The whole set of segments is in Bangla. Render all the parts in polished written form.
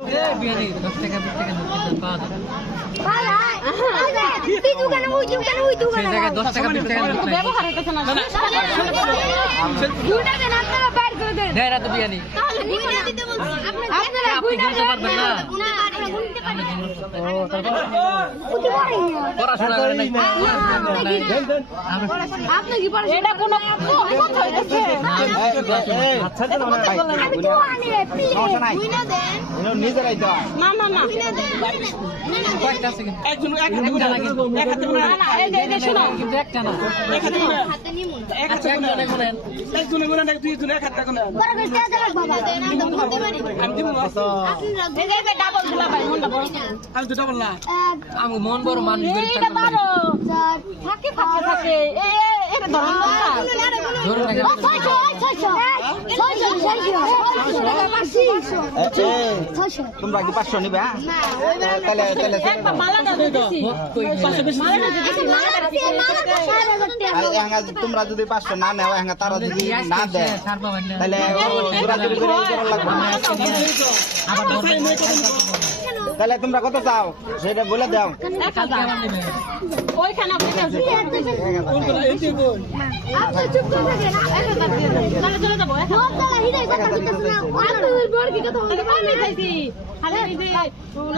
বিয়ানি 10 টাকা 20 টাকা পাওয়া যাবে তুই দোকানে ওই দোকানে সেই জায়গায় 10 টাকা 20 টাকা ব্যবহার হইতেছে না দুইটা দেন আপনারা বাইর করে দেন দেয় না তো বিয়ানি তাহলে গুণা দিতে বলছি আপনারা গুণা দিতে পারবেন না আমরা গুনতে পারি ও তারপর বুঝতে পারি না পড়াশোনা করে নাই আপনি কি পারেন এটা কোন কথা হইতেছে আচ্ছা তো না ভাই আমি তো আনি রে গুণা দেন নিজেরাই তো না গুণা দেন কয়টা আছে কিন্তু একজন এক হাতে গুণা লাগে এক হাতে গুণা না এই শোনো কিন্তু একটা না এক হাতে গুণা হাতে নিমু এক আচ্ছা হাতে গুণা একজনে বলেন একজনে গুণা না দুই জনে এক হাতে গুণা বড় করে দেন বাবা আমরা গুনতে পারি আমি দিব না আপনারা এই ডাবল গুলা ভাই মনটা বড় আমি তো ডাবল না আমি মন বড় মানুষ ধরে এটা থাকবো বারো থাকে থাকে এটা ধরুন ধরে লাগে তোমরা কি 500 নিবে তাহলে তোমরা যদি 500 না নেও হ্যাঁ তারা যদি না দেয় তাহলে ঘোরাঘুরি করে লাগবে তাহলে তোমরা কত চাও সেটা বলে দাও ওইখানে আপনি চলে যাবো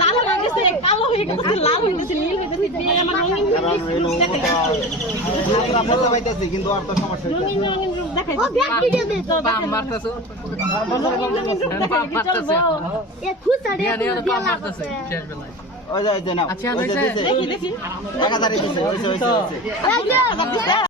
লাল হয়ে গেছে কালো হয়ে গেছে লাল হয়ে গেছে নীল হয়ে গেছে আমার রঙিন মজা পাইতেছি কিন্তু আর তো সমস্যা পাম মারতেছে পাম মারতেছে বিয়ানি আর পাম মারতেছে শেষ বেলায় ওই যে নাও আচ্ছা ওই যে হইছে দিছে 1000 দিছে ওই